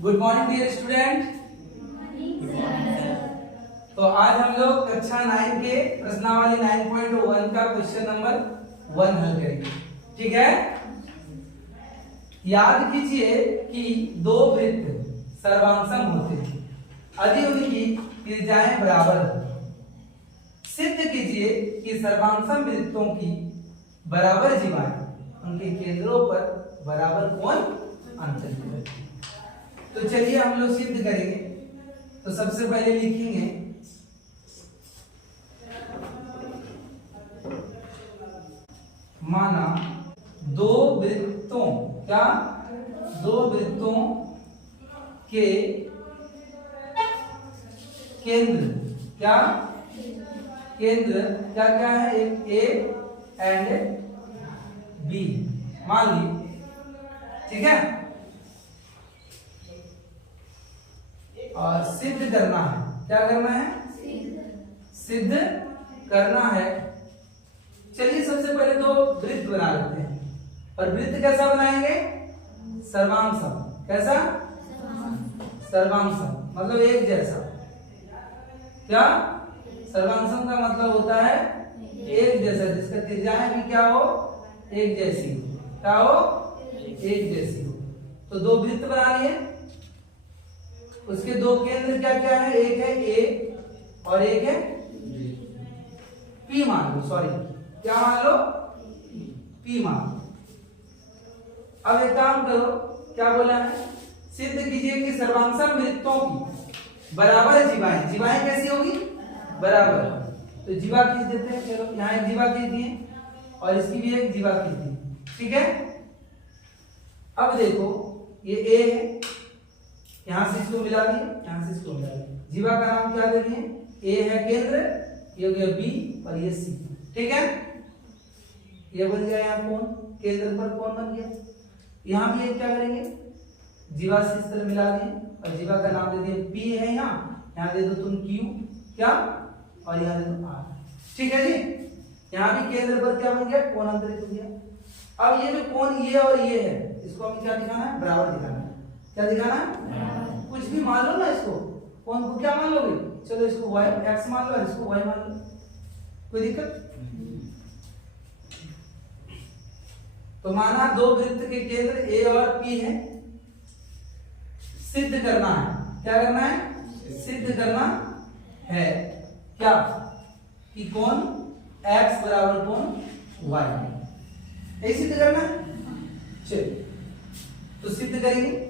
Good morning dear student. तो आज हम लोग कक्षा 9 के प्रश्नावली 9.1 का क्वेश्चन नंबर 1 हल करेंगे। ठीक है, याद कीजिए कि दो वृत्त सर्वांसम होते हैं यदि उनकी त्रिज्याएं बराबर हो। सिद्ध कीजिए कि सर्वांसम वृत्तों की बराबर जीवाएं उनके केंद्रों पर बराबर कोण अंतरित करती हैं। तो चलिए हम लोग सिद्ध करेंगे। तो सबसे पहले लिखेंगे माना दो वृत्तों के केंद्र क्या है, एक ए एंड बी मान ली। ठीक है, और सिद्ध करना है। क्या करना है? सिद्ध करना है। चलिए सबसे पहले तो वृत्त बना लेते हैं। और वृत्त कैसा बनाएंगे? सर्वांसम। कैसा? सर्वांसम मतलब एक जैसा। क्या? सर्वांसम का मतलब होता है एक जैसा, जिसका त्रिज्याएं भी क्या हो, एक जैसी हो। क्या हो? एक जैसी हो। तो दो वृत्त बना लिए, उसके दो केंद्र क्या क्या है, एक है ए और एक है पी मान लो। सॉरी, क्या मान लो? पी मान लो। अब एक काम करो, क्या बोला है? सिद्ध कीजिए कि सर्वांसम वृत्तों की बराबर जीवाएं। जीवाएं कैसी होगी? बराबर। तो जीवा खींच देते हैं। चलो यहाँ एक जीवा खींच दिए और इसकी भी एक जीवा खींच दी। ठीक है, अब देखो ये ए है, यहां से इसको मिला दिए, यहां से इसको मिला दिए। जीवा का नाम क्या देंगे? ए है केंद्र, ये हो गया बी और ये सी। ठीक है, ये बन गया यहाँ कोण, केंद्र पर कोण बन गया। यहाँ भी एक क्या करेंगे, जीवा से इस तरह मिला दिए और जीवा का नाम दे दिए पी है। यहाँ दे दो तुम क्यू क्या, और यहाँ दे दो आर। ठीक है जी, यहाँ भी केंद्र पर क्या बन गया, कोण अंतरित हो गया। अब ये जो कोण ये और ये है, इसको हमें क्या दिखाना है? बराबर दिखाना है। क्या दिखाना है? कुछ भी मान लो ना, इसको कोण को क्या मान लोगे? चलो इसको y x मान लो और इसको y मान लो, कोई दिक्कत? तो माना दो वृत्त के केंद्र a और p है। सिद्ध करना है। क्या करना है? सिद्ध करना है क्या कि कोण x बराबर कोण y। यही सिद्ध करना है। चलिए तो सिद्ध करेंगे।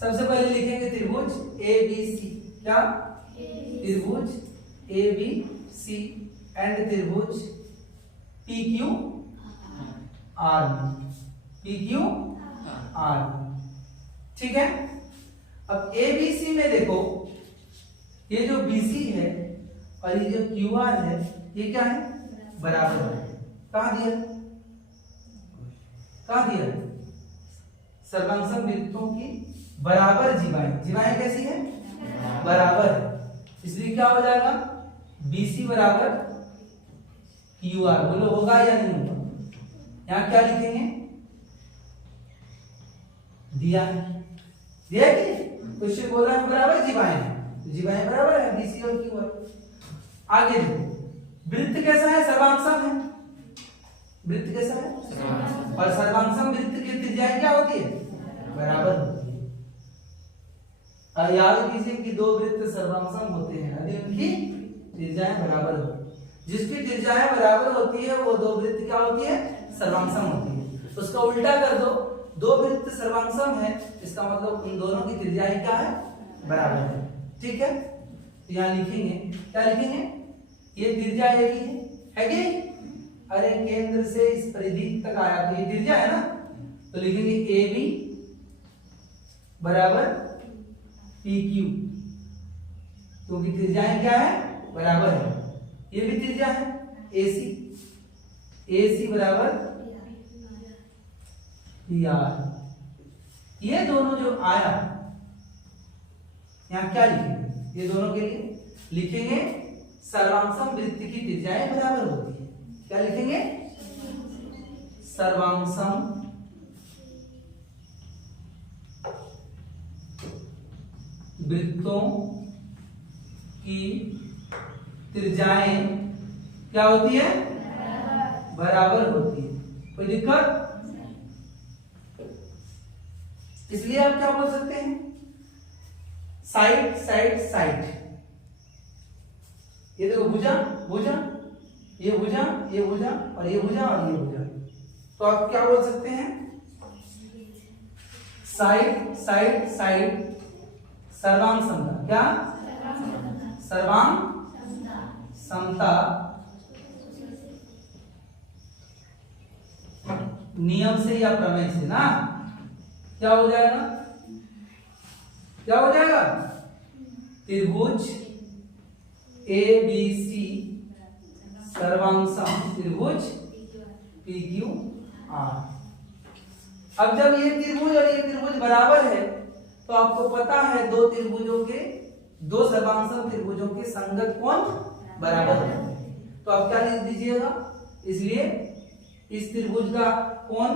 सबसे पहले लिखेंगे त्रिभुज ABC। क्या? त्रिभुज ABC एंड त्रिभुज PQR। ठीक है, अब ABC में देखो, ये जो BC है और ये जो QR है, ये क्या है? बराबर है। कहां दिया? कहां दिया? सर्वांसम वृत्तों की बराबर जीवाएं। जीवाएं कैसी है? बराबर। इसलिए क्या हो जाएगा? BC बराबर QR। बोलो होगा या नहीं होगा? यहां क्या लिखेंगे? दिया है, दिया कि क्वेश्चन बोल रहा है बराबर जीवाएं हैं, तो जीवाएं बराबर है BC और QR। आगे देखो, वृत्त कैसा है? सर्वांसम है। वृत्त कैसा है? और सर्वांसम वृत्त की त्रिज्याएं क्या होती है? बराबर होती है। याद कीजिए कि दो वृत्त सर्वांसम होते हैं यदि उनकी त्रिज्याएं बराबर हो। जिसकी त्रिज्याएं बराबर होती है वो दो वृत्त क्या होती है? सर्वांसम होती है। उसका उल्टा कर दो, दो वृत्त सर्वांसम है, इसका मतलब उन दोनों की त्रिज्याएं क्या है? बराबर है। ठीक है, तो यहाँ लिखेंगे, क्या लिखेंगे? ये त्रिज्या एक ही है कि? अरे केंद्र से इस परिधि तक आया तो ये त्रिज्या है ना, तो लिखेंगे AB बराबर PQ, क्योंकि त्रिज्याएं क्या है? बराबर है। ये भी त्रिज्या है AC बराबर PR। ये दोनों जो आया, यहां क्या लिखेंगे? ये दोनों के लिए लिखेंगे सर्वांसम वृत्त की त्रिज्याएं बराबर होती है। क्या लिखेंगे? सर्वांसम वृत्तों की त्रिज्याएं क्या होती है? बराबर होती है। कोई दिक्कत? इसलिए आप क्या बोल सकते हैं? Side side side. ये देखो भुजा भुजा, ये भुजा ये भुजा और ये भुजा और ये भुजा, तो आप क्या बोल सकते हैं? साइड साइड साइड सर्वांग समता। क्या? सर्वांग समता नियम से या प्रमेय से ना क्या हो जाएगा? क्या हो जाएगा? त्रिभुज ए बी सी सर्वांगसम त्रिभुज पी क्यू आर। अब जब ये त्रिभुज और ये त्रिभुज बराबर है तो आपको पता है दो त्रिभुजों के, दो सर्वांगसम त्रिभुजों के संगत कोण बराबर है। तो आप क्या लिख दीजिएगा? इसलिए इस त्रिभुज का कोण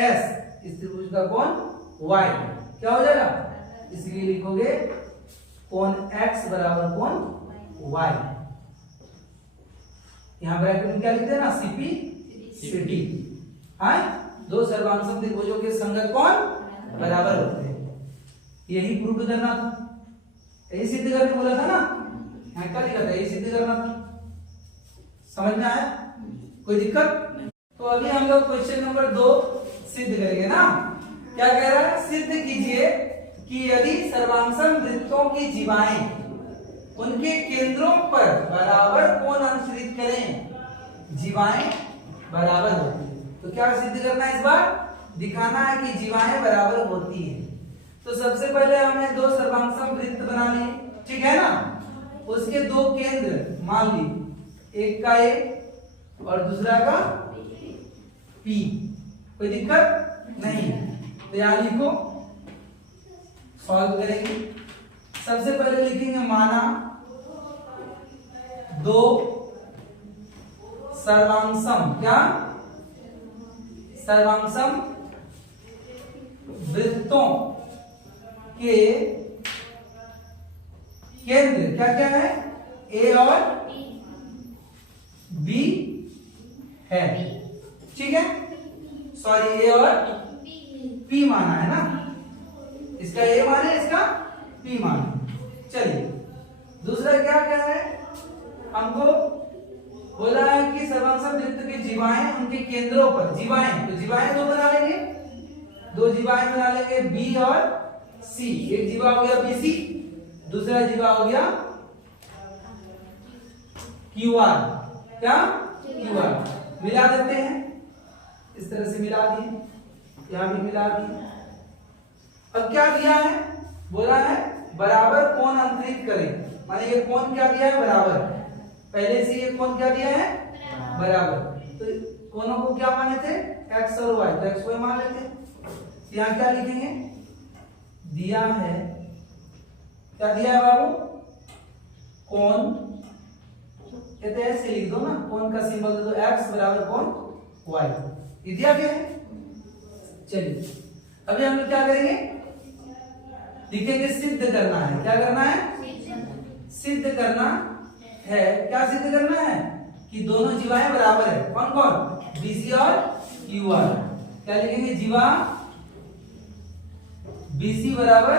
S, इस त्रिभुज का कोण Y क्या हो जाएगा? इसलिए लिखोगे कोण X बराबर कोण Y। यहां ब्रैकेट में क्या लिखते हैं ना? CP CT। हाँ, दो सर्वांगसम त्रिभुजों के संगत कोण बराबर होते हैं। यही प्रूव करना था, यही सिद्ध करने बोला था ना। यहाँ क्या लिखा था? यही सिद्ध करना था। समझ में आया? कोई दिक्कत? तो अभी हम लोग क्वेश्चन नंबर 2 सिद्ध करेंगे ना। क्या कह रहा है? सिद्ध कीजिए कि यदि सर्वांगसम वृत्तों की जीवाएं उनके केंद्रों पर बराबर कोण अनुसरित करें, जीवाएं बराबर होती है। तो क्या सिद्ध करना है? इस बार दिखाना है कि जीवाएं बराबर होती है। तो सबसे पहले हमने दो सर्वांगसम वृत्त बना लिए, ठीक है ना। उसके दो केंद्र मान ली, एक का A और दूसरा का P। कोई दिक्कत नहीं? तो यहां लिखो, सॉल्व करेंगे। सबसे पहले लिखेंगे माना दो सर्वांगसम, क्या? सर्वांगसम वृत्तों के केंद्र क्या क्या है? A और B है, ठीक है। सॉरी, A और P माना है ना, इसका A माने, इसका P माने। चलिए दूसरा क्या क्या है? हमको बोला है कि सर्वांगसम वृत्त के जीवाएं उनके केंद्रों पर, जीवाएं, तो जीवाएं दो बना लेंगे, दो जीवाएं बना लेंगे B और C। एक जीवा हो गया BC, दूसरा जीवा हो गया QR। क्या? QR। मिला देते हैं, इस तरह से मिला दिए, यहां भी मिला दिए। अब क्या दिया है? बोला है बराबर कोण अंतरित करें, माने ये कोण क्या दिया है? बराबर। पहले से ये कोण क्या दिया है? बराबर। तो कोणों को क्या माने थे? x और y, तो x y मान लेते। यहां क्या लिखेंगे? दिया है, क्या दिया है बाबू? कोण, ये तो ऐसे लिख दो ना, कोण का सिंबल दे दो, x बराबर कोण y। ये दिया गया है। चलिए अभी हम लोग क्या करेंगे? लिखेंगे सिद्ध करना है। क्या करना है? सिद्ध करना है। क्या सिद्ध करना है? कि दोनों जीवाएं बराबर है। कौन कौन? BC और QR। क्या लिखेंगे? जीवा BC बराबर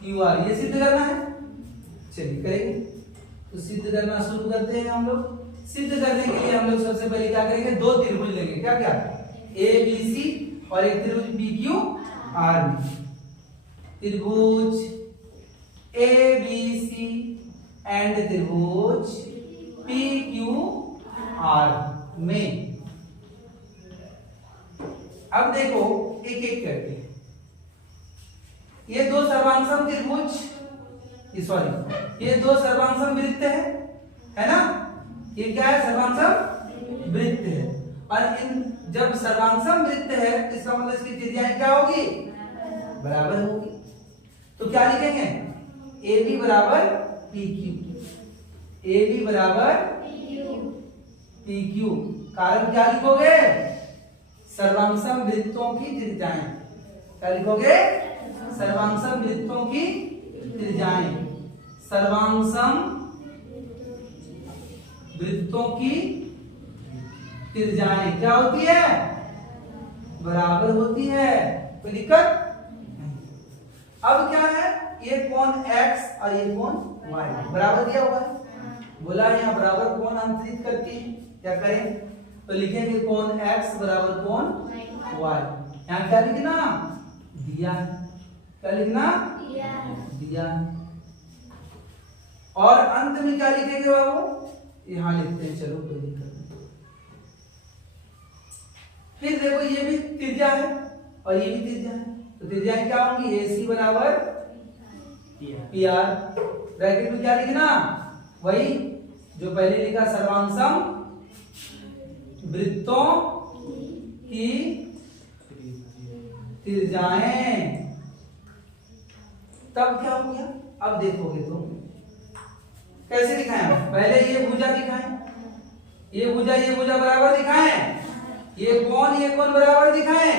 QR, ये सिद्ध करना है। चलिए करेंगे, तो सिद्ध करना शुरू करते हैं हम लोग। सिद्ध करने के लिए हम लोग सबसे पहले क्या करेंगे? दो त्रिभुज लेंगे। क्या क्या? ABC और एक त्रिभुज PQR। त्रिभुज ABC एंड त्रिभुज PQR में अब देखो एक एक करके, ये दो सर्वांगसम त्रिभुज, ये दो सर्वांगसम वृत्त है ना। ये क्या है? सर्वांगसम वृत्त है। और इन जब सर्वांगसम वृत्त है तो इसका मतलब इसकी त्रिज्याएं क्या होगी? बराबर होगी। तो क्या लिखेंगे? AB बराबर PQ, AB बराबर PQ। कारण क्या लिखोगे? सर्वांगसम वृत्तों की त्रिज्याएं। क्या लिखोगे? सर्वांग वृत्तों की त्रिज्याएं। सर्वांग वृत्तों की त्रिज्याएं क्या होती है? बराबर होती है। कोई दिक्कत? अब क्या है, ये कोण x और ये कोण y बराबर दिया हुआ है। बोला यहाँ बराबर कोण अंतरित करती है, क्या करें? तो लिखेंगे कोण x बराबर कोण y। यहाँ क्या लिखना? दिया है। क्या लिखना? दिया है। और अंत में क्या लिखेंगे बाबू? यहाँ लिखते हैं, चलो कोई दिक्कत नहीं। फिर देखो ये भी त्रिज्या है और ये भी त्रिज्या है, तो त्रिज्याएं क्या होंगी? AC बराबर PR। ब्रैकेट में क्या लिखना? वही जो पहले लिखा, सर्वांग वृत्तों की त्रिज्याएं। तब क्या हो गया? अब देखोगे तुम कैसे दिखाएं। पहले ये भुजा दिखाएं, ये भुजा बराबर दिखाएं, ये कोण बराबर दिखाएं,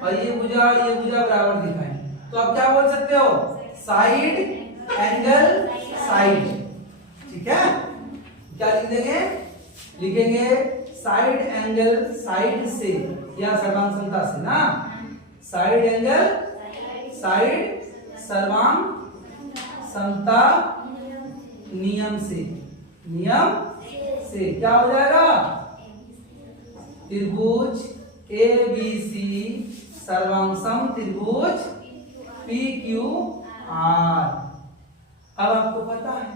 और ये भुजा बराबर दिखाएं। तो अब क्या बोल सकते हो? Side angle side. ठीक है, क्या लिख देंगे? लिखेंगे साइड एंगल साइड से, या सर्वांग समता से ना। साइड एंगल साइड सर्वांग समता नियम से। क्या हो जाएगा? त्रिभुज ABC सर्वांग त्रिभुज PQR। अब आपको पता है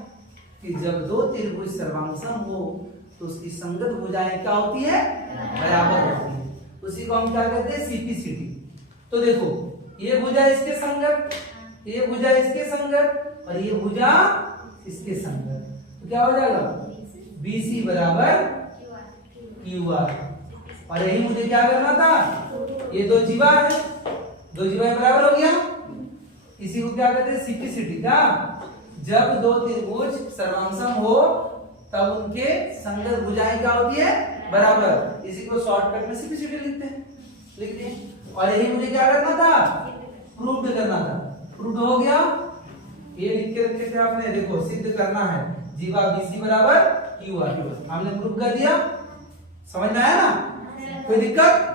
कि जब दो त्रिभुज सर्वांग हो तो उसकी संगत भुजाएं क्या होती है? बराबर होती है। उसी को हम क्या कहते हैं? CPCD। तो देखो ये भुजा इसके संगत, ये भुजा इसके संगत, और ये भुजा इसके संगत, तो क्या हो जाएगा? BC बराबर QR। और यही मुझे क्या करना था? ये दो जीवा है, दो जीवा बराबर हो गया। इसी को क्या कहते हैं? CPCD का। जब दो त्रिभुज सर्वांग हो तब उनके संगत भुजाएं क्या होती है? बराबर। इसी को शॉर्टकट में CPCD लिखते हैं, लिख दिए। और यही मुझे क्या करना था? प्रूव करना था। प्रूव हो गया। ये लिख के रखे थे आपने, देखो सिद्ध करना है जीवा BC बराबर QR। हमने प्रूव कर दिया। समझ में आया ना? कोई दिक्कत?